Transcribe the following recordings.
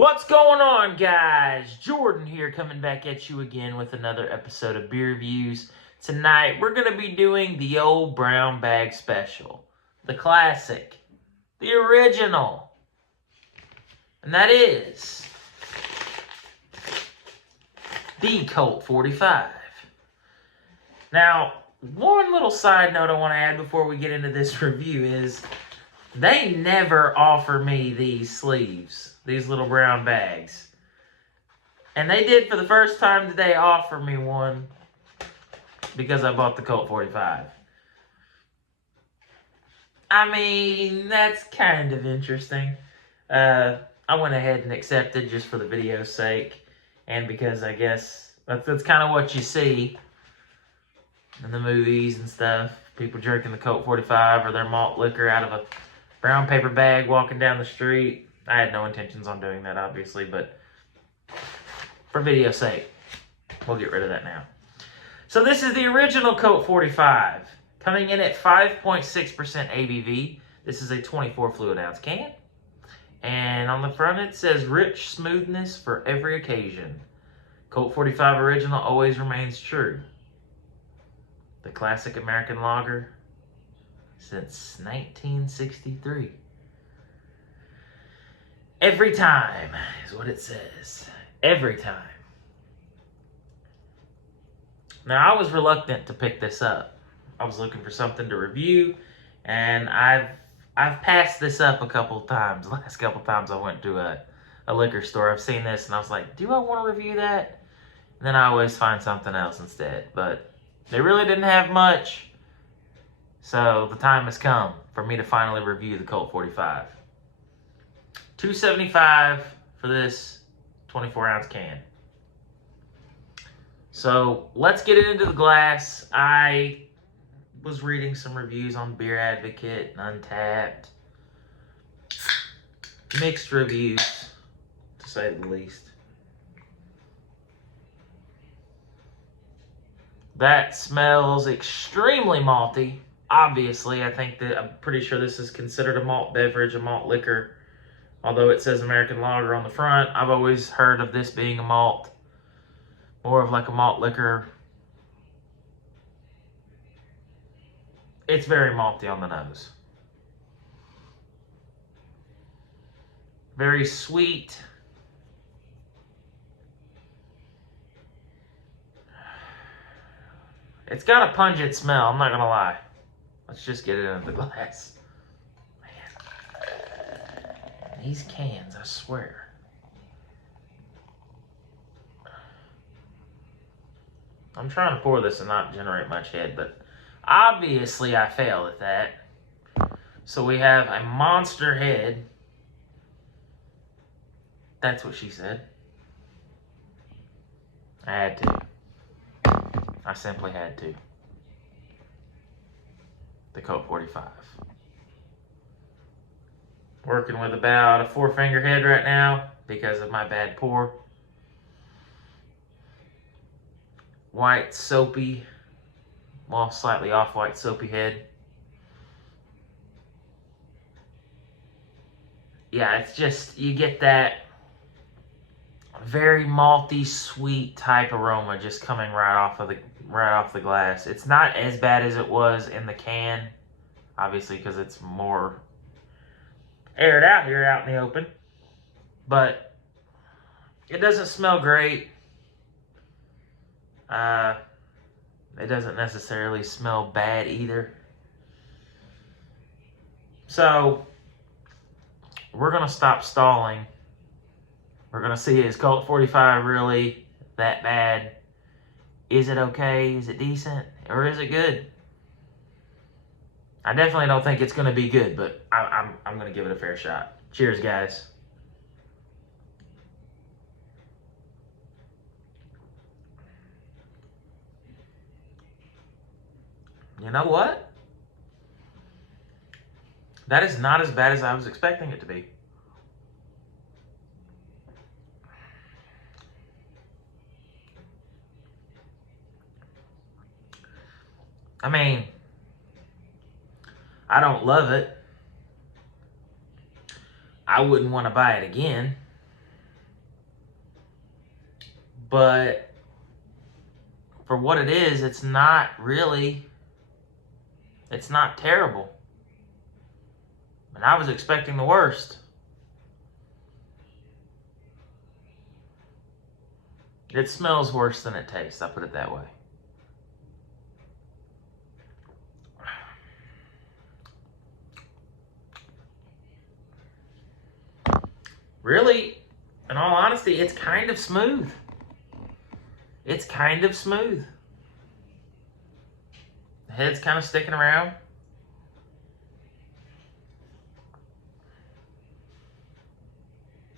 What's going on, guys? Jordan here, coming back at you again with another episode of Beer Reviews. Tonight, we're going to be doing the old brown bag special. The classic. The original. And that is the Colt 45. Now, one little side note I want to add before we get into this review is they never offer me these sleeves, these little brown bags. And they did for the first time today offer me one because I bought the Colt 45. I mean, that's kind of interesting. I went ahead and accepted just for the video's sake. And because I guess that's kind of what you see in the movies and stuff. People drinking the Colt 45 or their malt liquor out of a brown paper bag walking down the street. I had no intentions on doing that, obviously, but for video's sake, we'll get rid of that now. So this is the original Colt 45, coming in at 5.6% ABV. This is a 24 fluid ounce can. And on the front it says, rich smoothness for every occasion. Colt 45 original always remains true. The classic American lager since 1963. Every time is what it says. Every time. Now, I was reluctant to pick this up. I was looking for something to review, and I've passed this up a couple times. The last couple times I went to a liquor store, I've seen this, and I was like, do I want to review that? And then I always find something else instead. But they really didn't have much, so the time has come for me to finally review the Colt 45. $2.75 for this 24-ounce can. So let's get it into the glass. I was reading some reviews on Beer Advocate and Untapped. Mixed reviews, to say the least. That smells extremely malty. Obviously, I'm pretty sure this is considered a malt beverage, a malt liquor. Although it says American lager on the front, I've always heard of this being a malt. More of like a malt liquor. It's very malty on the nose. Very sweet. It's got a pungent smell, I'm not gonna lie. Let's just get it into the glass. Man. These cans, I swear. I'm trying to pour this and not generate much head, but obviously I failed at that. So we have a monster head. That's what she said. I had to. I simply had to. The Colt 45. Working with about a 4-finger head right now because of my bad pour. White, soapy, well, slightly off-white, soapy head. Yeah, it's just, you get that very malty, sweet type aroma just coming right off the glass. It's not as bad as it was in the can, obviously, because it's more aired out here out in the open. But it doesn't smell great. It doesn't necessarily smell bad either. So we're gonna stop stalling. We're gonna see, is Colt 45 really that bad? Is it okay? Is it decent? Or is it good? I definitely don't think it's gonna be good, but I'm gonna give it a fair shot. Cheers, guys. You know what? That is not as bad as I was expecting it to be. I mean, I don't love it. I wouldn't want to buy it again. but for what it is, it's not terrible. And I was expecting the worst. It smells worse than it tastes, I'll put it that way. Really, in all honesty, it's kind of smooth. It's kind of smooth. The head's kind of sticking around.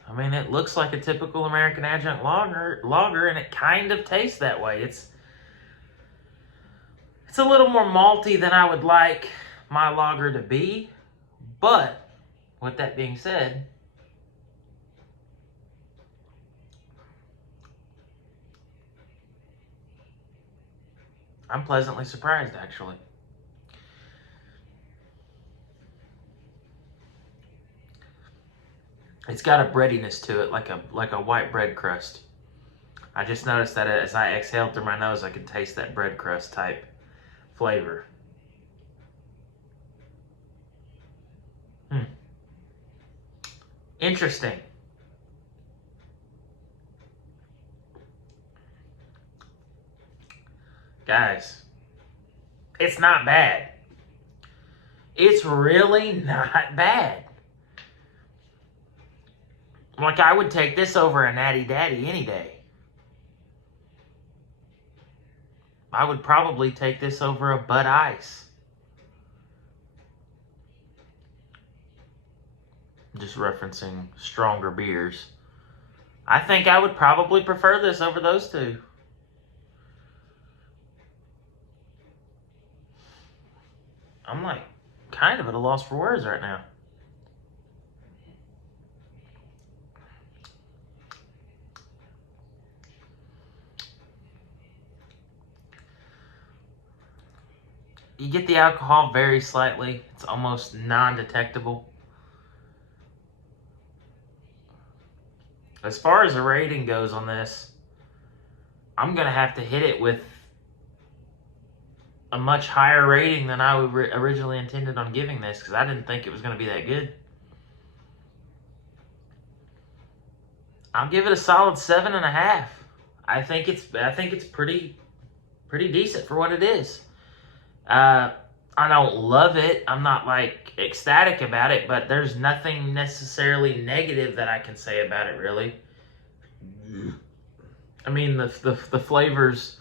I mean, it looks like a typical American Adjunct lager, and it kind of tastes that way. It's a little more malty than I would like my lager to be, but with that being said, I'm pleasantly surprised, actually. It's got a breadiness to it, like a white bread crust. I just noticed that as I exhaled through my nose, I could taste that bread crust type flavor. Interesting. Guys, it's not bad. It's really not bad. Like, I would take this over a Natty Daddy any day. I would probably take this over a Bud Ice. Just referencing stronger beers. I think I would probably prefer this over those two. I'm like kind of at a loss for words right now. You get the alcohol very slightly. It's almost non-detectable. As far as the rating goes on this, I'm going to have to hit it with a much higher rating than I originally intended on giving this, because I didn't think it was going to be that good. I'll give it a solid 7.5. I think it's pretty decent for what it is. I don't love it. I'm not like ecstatic about it, but there's nothing necessarily negative that I can say about it, really. I mean, the flavors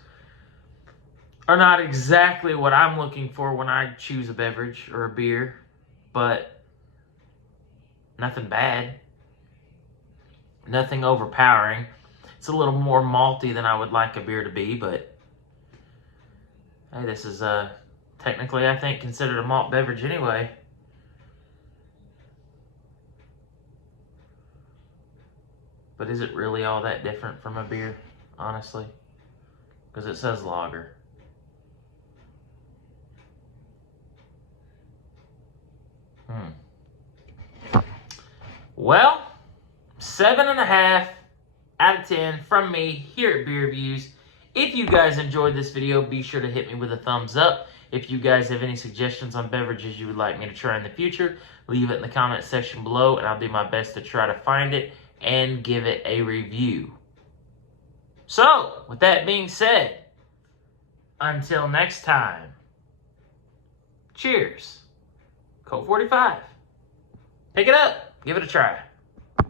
are not exactly what I'm looking for when I choose a beverage or a beer, but nothing bad. Nothing overpowering. It's a little more malty than I would like a beer to be, but hey, this is technically, I think, considered a malt beverage anyway. But is it really all that different from a beer, honestly? Because it says lager. Well, 7.5 out of 10 from me here at Beer Reviews. If you guys enjoyed this video, be sure to hit me with a thumbs up. If you guys have any suggestions on beverages you would like me to try in the future, leave it in the comment section below, and I'll do my best to try to find it and give it a review. So, with that being said, until next time, cheers. Colt 45. Pick it up. Give it a try.